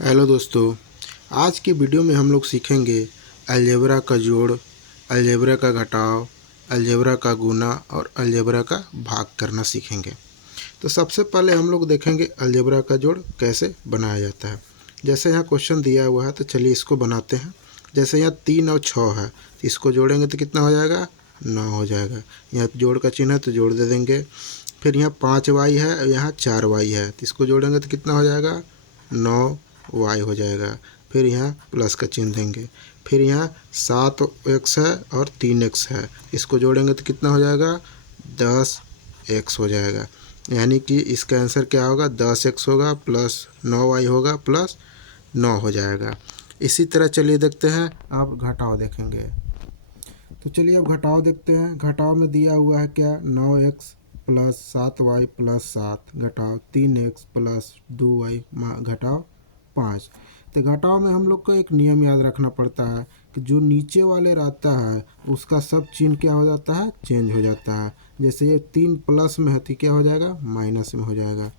Hello दोस्तों, आज की वीडियो में हम लोग सीखेंगे अलजेब्रा का जोड़, अलजेब्रा का घटाव, अलजेब्रा का गुना और अलजेब्रा का भाग करना सीखेंगे। तो सबसे पहले हम लोग देखेंगे अलजेब्रा का जोड़ कैसे बनाया जाता है। जैसे यहाँ क्वेश्चन दिया हुआ है तो चलिए इसको बनाते हैं। जैसे यहाँ 3 और 6 है तो इसको जोड़ेंगे तो कितना हो जाएगा, 9 हो जाएगा। यहाँ जोड़ का चिन्ह है तो जोड़ दे देंगे। फिर यहाँ 5y है और यहाँ 4y है तो इसको जोड़ेंगे तो कितना हो जाएगा, 9y हो जाएगा। फिर यहाँ प्लस का चिन्ह देंगे। फिर यहाँ 7x है और 3x है, इसको जोड़ेंगे तो कितना हो जाएगा, 10x हो जाएगा। यानी कि इसका आंसर क्या होगा, 10x होगा प्लस 9y होगा प्लस 9 हो जाएगा। इसी तरह चलिए देखते हैं, अब घटाव देखेंगे। तो चलिए अब घटाव देखते हैं। घटाव में दिया हुआ है क्या, 9x प्लस 7y प्लस 7 घटाव 3x प्लस 2y घटाव 5। तो घटाव में हम लोग को एक नियम याद रखना पड़ता है कि जो नीचे वाले रहता है उसका सब चिन्ह क्या हो जाता है, चेंज हो जाता है। जैसे ये 3 प्लस में है तो क्या हो जाएगा, माइनस में हो जाएगा।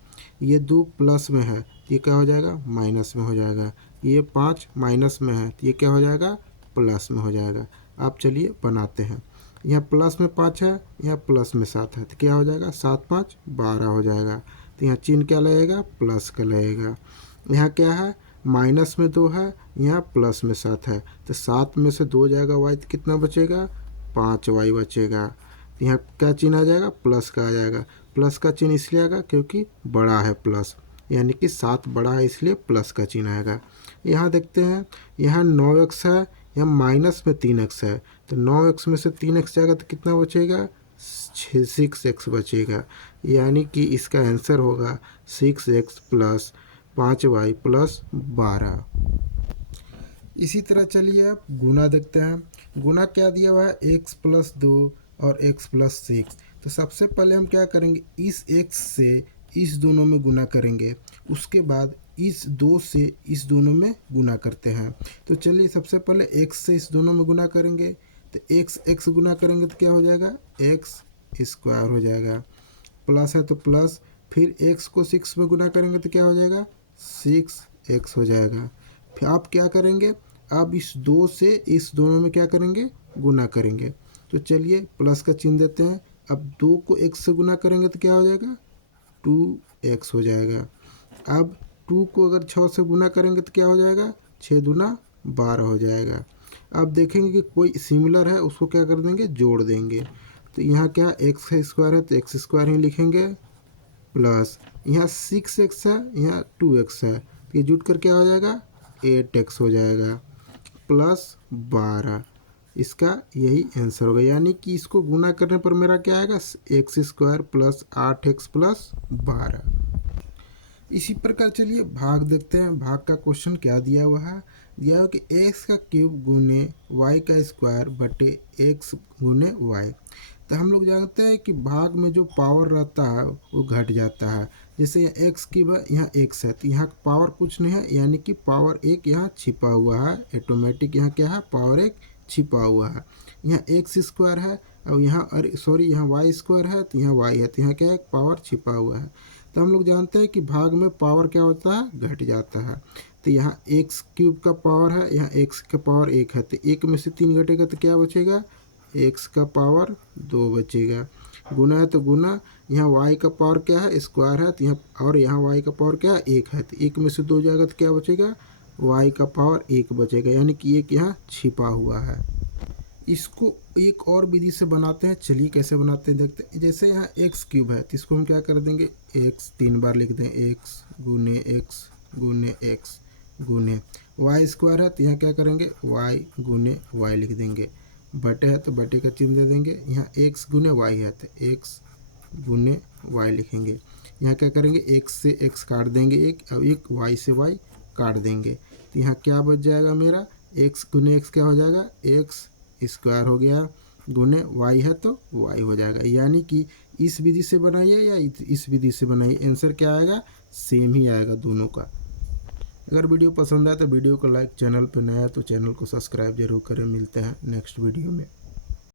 ये 2 प्लस में है तो ये क्या हो जाएगा, माइनस में हो जाएगा। ये 5 माइनस में है तो ये क्या हो जाएगा, प्लस में हो जाएगा। आप चलिए बनाते हैं। यहाँ प्लस में 5 है, यहाँ प्लस में 7 है तो क्या हो जाएगा, 7 5 12 हो जाएगा। तो यहाँ चिन्ह क्या लगेगा, प्लस का लगेगा। यहाँ क्या है, माइनस में 2 है, यहाँ प्लस में 7 है तो 7 में से 2 जाएगा y तो कितना बचेगा, 5y बचेगा। तो यहाँ क्या चिन्ह आ जाएगा, प्लस का आ जाएगा। प्लस का चिन्ह इसलिए आएगा क्योंकि बड़ा है प्लस, यानी कि 7 बड़ा है इसलिए प्लस का चिन्ह आएगा। यहाँ देखते हैं, यहाँ 9x है, यहाँ माइनस में 3x है तो 9x में से 3x जाएगा तो कितना बचेगा, 6x बचेगा। यानी कि इसका आंसर होगा 6x प्लस 5y प्लस 12। इसी तरह चलिए अब गुना देखते हैं। गुना क्या दिया हुआ है, x प्लस 2 और x प्लस 6। तो सबसे पहले हम क्या करेंगे, इस x से इस दोनों में गुना करेंगे, उसके बाद इस 2 से इस दोनों में गुना करते हैं। तो चलिए सबसे पहले x से इस दोनों में गुना करेंगे तो x गुना करेंगे तो क्या हो जाएगा, x स्क्वायर हो जाएगा। प्लस है तो प्लस, फिर x को 6 में गुना करेंगे तो क्या हो जाएगा, 6x हो जाएगा। फिर आप क्या करेंगे, अब इस 2 से इस दोनों में क्या करेंगे, गुना करेंगे। तो चलिए प्लस का चिन्ह देते हैं। अब 2 को x से गुना करेंगे तो क्या हो जाएगा, 2x हो जाएगा। अब 2 को अगर 6 से गुना करेंगे तो क्या हो जाएगा, 6 दूना 12 हो जाएगा। अब देखेंगे कि कोई सिमिलर है, उसको क्या कर देंगे, जोड़ देंगे। तो यहाँ क्या x स्क्वायर है तो x स्क्वायर ही लिखेंगे, प्लस यहाँ 6x है, यहाँ 2x है तो ये जुट कर क्या हो जाएगा, 8x हो जाएगा प्लस 12। इसका यही आंसर होगा। यानी कि इसको गुना करने पर मेरा क्या आएगा, x square plus 8x plus 12। इसी प्रकार चलिए भाग देखते हैं। भाग का क्वेश्चन क्या दिया हुआ है, दिया हुआ कि x का क्यूब गुने y का स्क्वायर बटे x गुने y। तो हम लोग जानते हैं कि भाग में जो पावर रहता है वो घट जाता है। जैसे यहाँ x की यहाँ x है तो यहाँ पावर कुछ नहीं है, यानी कि पावर 1 यहाँ छिपा हुआ है। ऑटोमेटिक यहाँ क्या है, पावर 1 छिपा हुआ है। यहाँ x स्क्वायर है और यहाँ यहाँ y स्क्वायर है तो यहाँ y है तो यहाँ क्या है, पावर छिपा हुआ है। तो हम लोग जानते हैं कि भाग में पावर क्या होता है, घट जाता है। तो यहाँ x क्यूब का पावर है, यहाँ x का पावर 1 है तो 1 में से 3 घटेगा तो क्या बचेगा, x का पावर 2 बचेगा। गुना है तो गुना, यहाँ y का पावर क्या है, स्क्वायर है तो यहाँ, और यहाँ y का पावर क्या है, 1 है तो 1 में से 2 जाएगा तो क्या बचेगा, y का पावर 1 बचेगा। यानी कि 1 यहाँ छिपा हुआ है। इसको एक और विधि से बनाते हैं, चलिए कैसे बनाते हैं देखते हैं। जैसे यहाँ x क्यूब है तो इसको हम क्या कर देंगे, x 3 बार लिख दें, x गुने x गुने x गुने y स्क्वायर है तो यहाँ क्या करेंगे, y गुने y लिख देंगे। बटे है तो बटे का चिन्ह दे देंगे। यहाँ x गुने y है तो x गुने y लिखेंगे। यहाँ क्या करेंगे, x से x काट देंगे एक, और एक y से y काट देंगे। तो यहाँ क्या बच जाएगा मेरा, x गुने x क्या हो जाएगा, x स्क्वायर हो गया, गुने y है तो y हो जाएगा। यानी कि इस विधि से बनाइए या इस विधि से बनाइए, आंसर क्या आएगा, सेम ही आएगा दोनों का। अगर वीडियो पसंद आए तो वीडियो को लाइक, चैनल पर नया है तो चैनल को सब्सक्राइब जरूर करें। मिलते हैं नेक्स्ट वीडियो में।